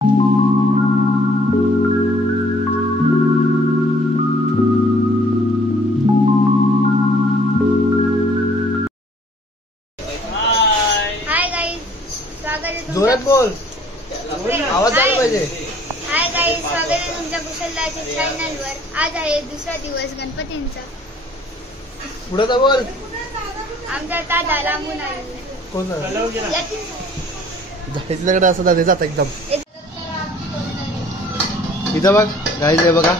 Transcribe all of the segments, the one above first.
जोरात बोल, आवाज आला पाहिजे. हाय गाईज, स्वागत आहे तुमच्या कुशलदाच्या चॅनलवर. आज आहे दुसरा दिवस गणपतींचा. पुढे तर बोल. आमचा दादा लांबून आहे. कोण जायचं असं दादा जात एकदम. इथं बघ गाईज आहे बघा,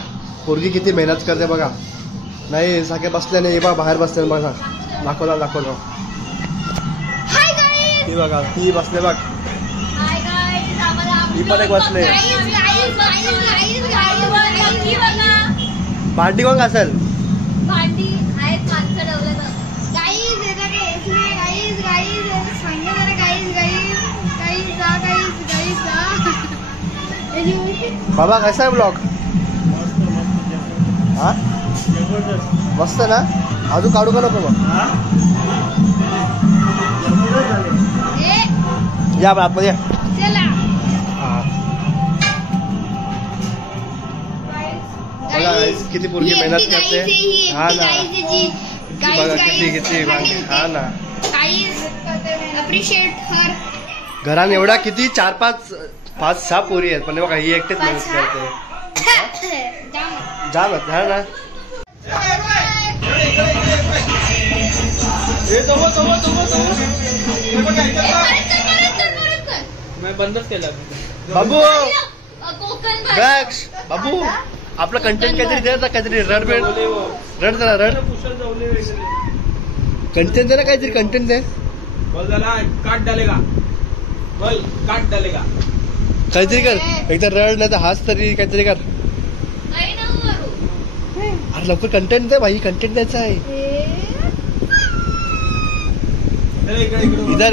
पोरगी किती मेहनत करते बघा. नाही साखे बसल्याने हे बघा, बाहेर बसल्याने बघा. दाखवला ती बघा, ती बसले बघ. ही पण एक बसले. भांडी कोण असेल? भांडी आहेत माणसं ठेवलं. गाईज येता काय येत नाही. गाईज सांगा जरा. गाईज बाबा कैसा आहे ब्लॉग? हा मस्त ना. अजून काढू का नको मग? या आतमध्ये चला. किती पोरगी मेहनत करते. हा ना, किती हा ना. घरात एवढा किती 4-5-6 पोरी आहेत, पण बघा ही एकटेच मेहनत करते. जाम हा ना. बंदच केलं बाबू. बाबू आपला कंटेंट काहीतरी द्यायचा, काहीतरी रड कंटेंट दे ना, काहीतरी कंटेंट दे. बोल झाला काट डालेगा, बोल काट डालेगा. काहीतरी कर, एकदा रड नाही तर हाच तरी काहीतरी कर. अरे लवकर कंटेंट दे भाई, कंटेंट द्यायचा आहे. इधर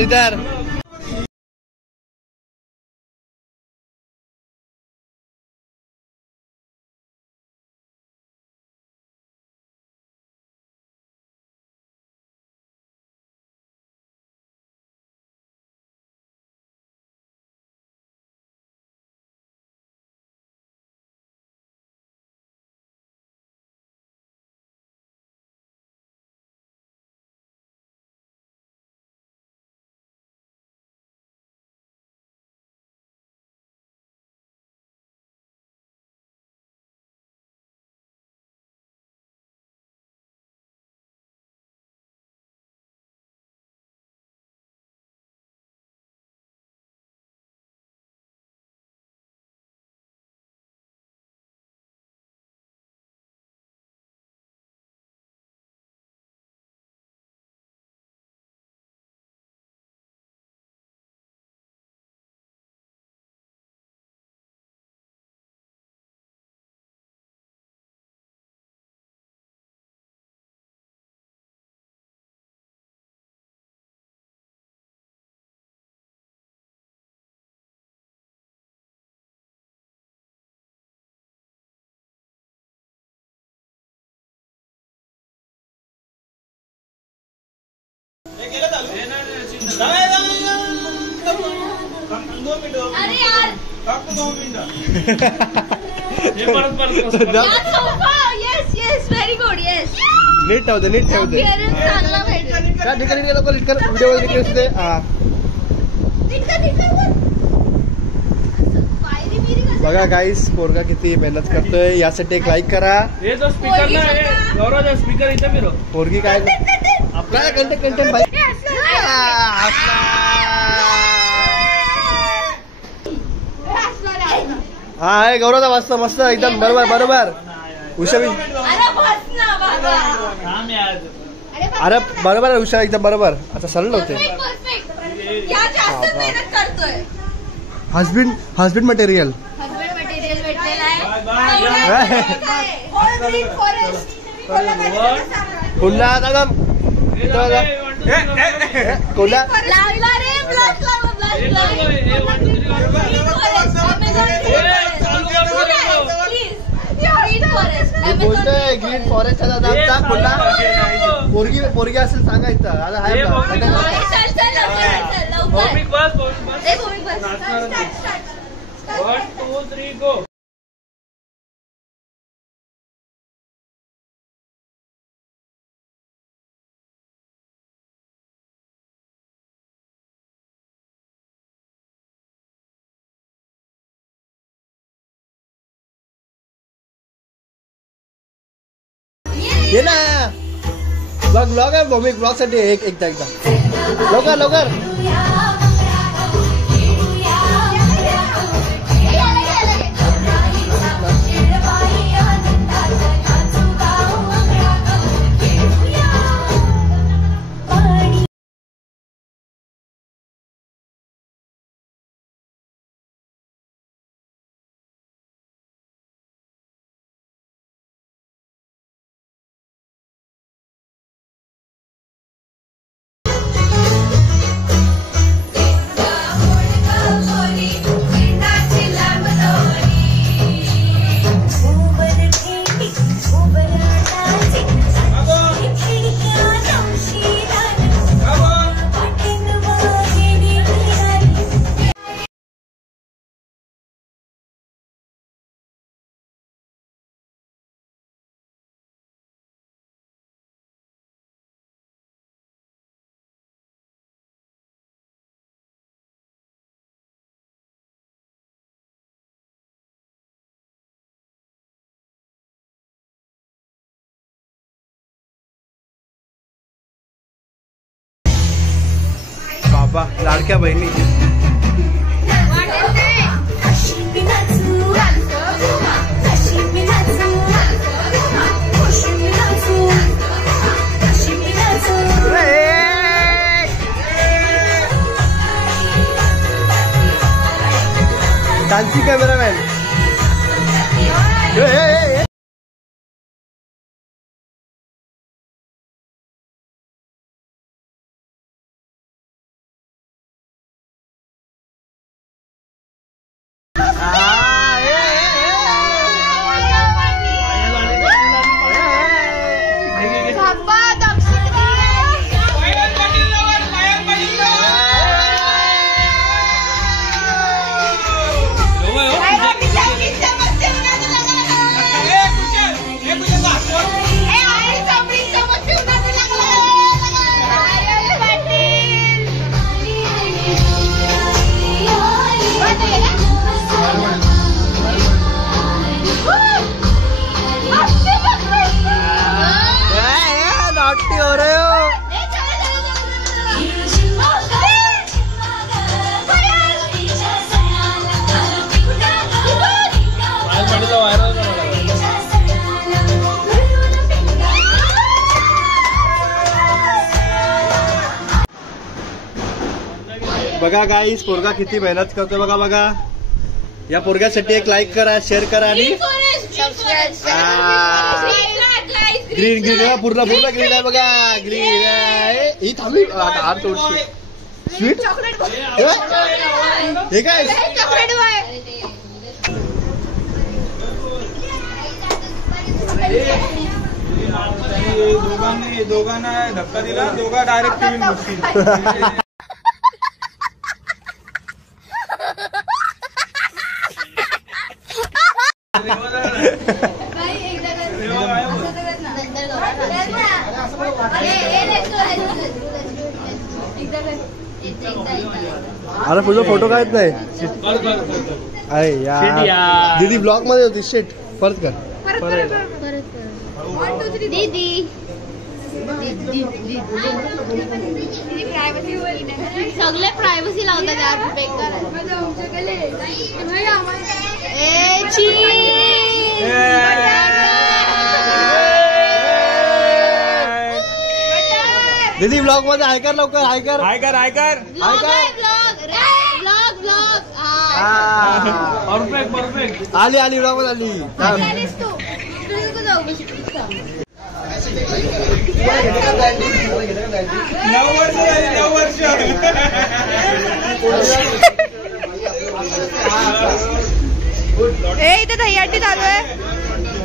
अरे यार व्हेरी गुड. येस नीट ठेवते, नीट ठेवते. बघा गाईस, पोरगा किती मेहनत करतोय. यासाठी एक लाईक करा. स्पीकर इथं फिरो. पोरगी काय आपला कंटेंट भाई. हा आहे गौरवचा मस्त मस्त एकदम बरोबर. उषा भी अरे बरोबर आहे. उषा एकदम बरोबर. आता सरळ होते. हस्बंड मटेरियल पुन्हा दादा कोणला बोलतोय ग्रीन फॉरेस्ट दादा कोणला पोरगी असेल सांगायचं. आता 2, 3, go. ये ना ब्लॉग आहे मम्मी ब्लॉग साठी एकदा लवकर लवकर बाबा लाडक्या बहिणी डान्सिंग कॅमेरामॅन बघा गाईस पोरगा किती मेहनत करतोय बघा बघा या पोरग्यासाठी एक लाईक करा शेअर करा आणि ग्रीन ग्रीन पूर्ण पूर्ण ग्रीन आहे बघा ग्रीन आहे ही थांबी हार तोडशी स्वीट हे काय दोघांना धक्का दिला दोघा डायरेक्ट टीव्ही बघतील अरे तुझा फोटो काढत नाही अरे यार दीदी ब्लॉग मध्ये होती शेट परत कर दीदी सगळे प्रायव्हसी लावतात यार बेकार दीदी ब्लॉग मध्ये आयकर लवकर आयकर आयकर आयकर परफेक्ट परफेक्ट आली आली ब्लॉग मध्ये आली नऊ वर्ष इथे दहीहंडी चालू आहे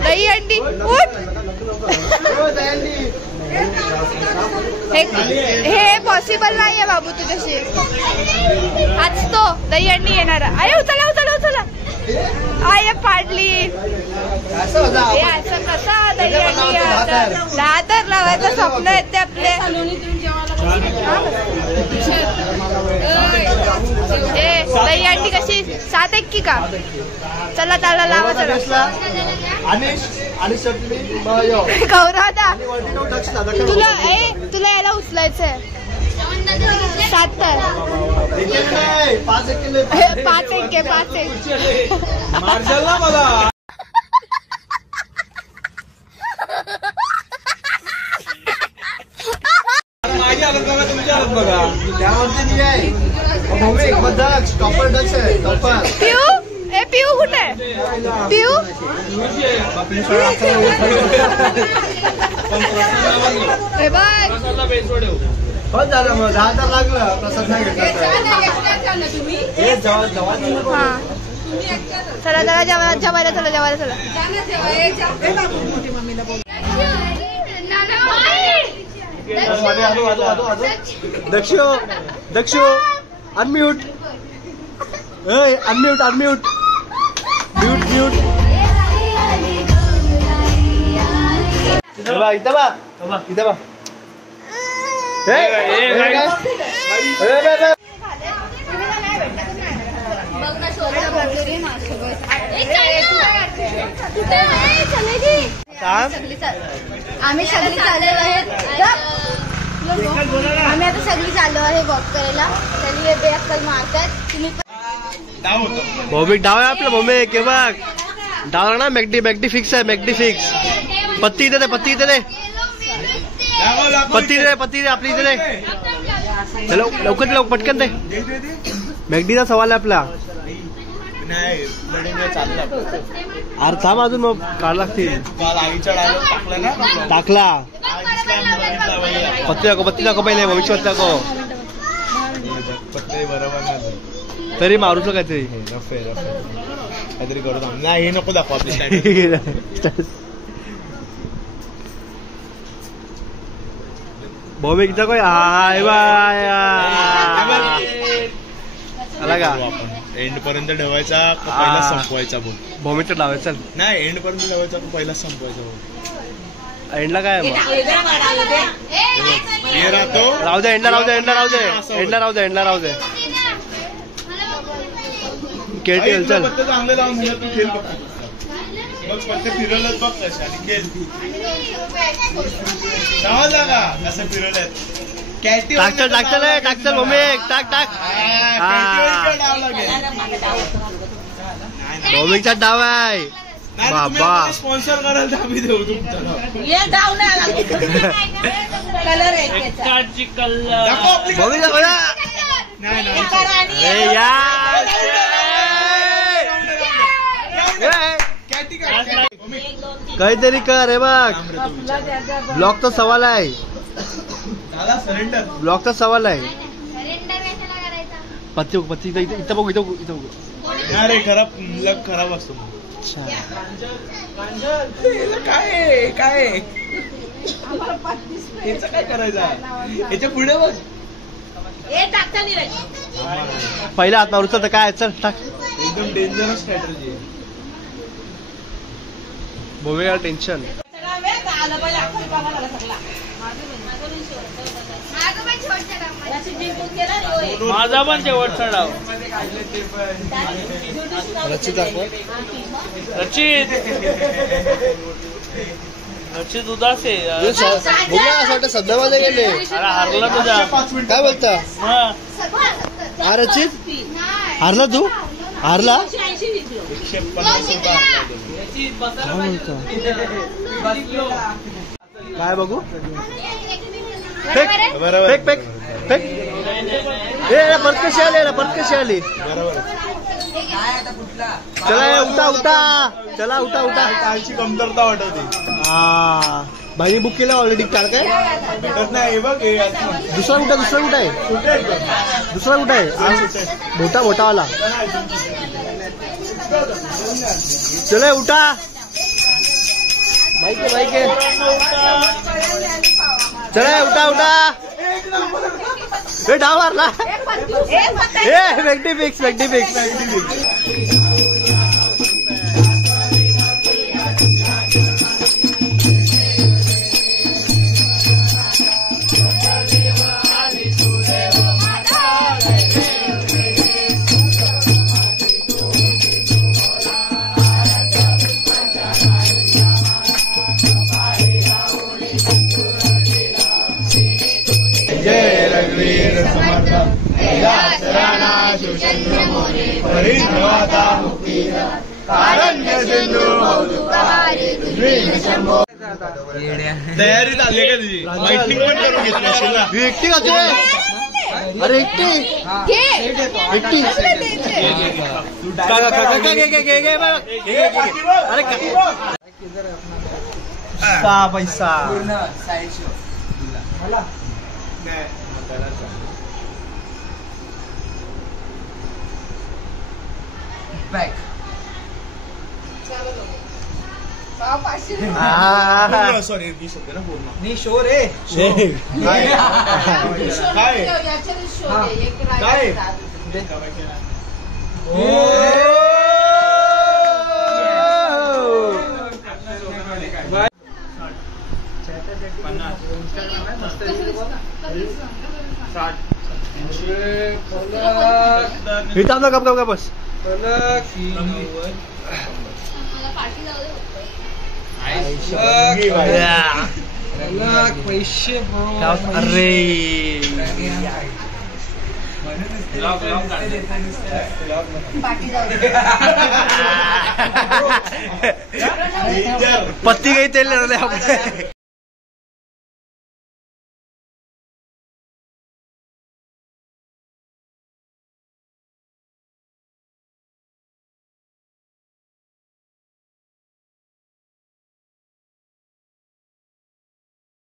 दहीहंडी उठ हे पॉसिबल नाहीये बाबू तुझ्याशी आज तो दहीहंडी येणार अरे उचला उचला उचला दहीहंडी असं होतं हे असं कसं दहीहंडी 10 तर लावायचं स्वप्न आहेत ते आपले दहीहंडी कशी 7 एक की का चला चला लावा चला आणि चटणी गौरवदा तुला याला उचलायचंय 7 तर 5 5 मार्शल ना मला माझी हालत बघा तुमची हालत बघा त्यावरती आहे डक्स टॉपर डक्स आहे टॉपर पिऊ कुठे पिऊ हे बघ हो झालं मग 10 तर लागलं प्रसाद नाही घेतला चला चला जेवायला चला जेवायला चला दक्षो unmute unmute unmute mute mute इथं बा इथं बा आम्ही सगळी चाललो आहे आम्ही आता सगळी चाललो आहे वॉक करायला चलिए बेअक्कल मारतात तुम्ही भौमिक डाव आहे आपलं भौमिक हे बघ डाव ना मॅगडी फिक्स आहे मॅगडी फिक्स पत्ती इथे दे पत्ती इथे दे पत्ती दे आपली इथे दे चलो लवकर पटकन दे मॅगडीचा सवाल आहे आपला अरे थांब अजून मग काढ लागतील टाकला पत्ती दाखव पहिले भविष्यात दाखव तरी मारूच काहीतरी काहीतरी करू नाही हे नको दाखव भौमिक इथं काय आला का एंड पर्यंत ठेवायचा पहिला संपवायचा बोल भौमिकचा लावायचा नाही एंड पर्यंत ठेवायचा पहिला संपवायचा बोल एंडला काय हे राहतो राहू दे एंडला राहू दे एंडला राहू दे खेळ चल चांगलं लावून तू खेळ बघ मग पत्ते फिरवलंच बघ कशा आणि खेळ समजला का कसं फिरवल्यात टाकचल भौमिक टाक भौमिकचा डाव आहे बाबा स्पॉन्सर करायला आम्ही देऊ तुमचं भौमिक अरे यार काहीतरी कर हे बघ ब्लॉकचा सवाल आहे ब्लॉकचा सवाल आहे पत्ती इथं बघ अरे खराब लग खराब असतो काय याचं काय करायचं याच्या पुढे बघ पहिल्या हात मारूचा तर काय चल टाक एकदम डेंजरस स्ट्रॅटर्जी आहे भूमिका टेन्शन माझा पण शेवटचा डाव रचित रचित उदास आहे असं वाटतं सध्या माझे गेले हरला तुझा काय बोलता हा रचित हारला तू हारला काय बघू परत कशी आली चला उठा कालची कमतरता वाटत हा भाई बुक केलं ऑलरेडी कार काय भेटत नाही बघ दुसरा कुठं आहे मोठावाला चला उठा बाईक चला उठा हे डाव मारला व्यक्ती फिक्स तयारी चालली का तुझी माइटिंग पण करून घेतली असेल ना एकटी का तुझे? अरे एकटी एकटी अरे का पैसा सॉरी 20 होते ना पूर्ण नी शो रे काय काय हे थांब ना कप बस पैसे अरे पत्ती काही तेल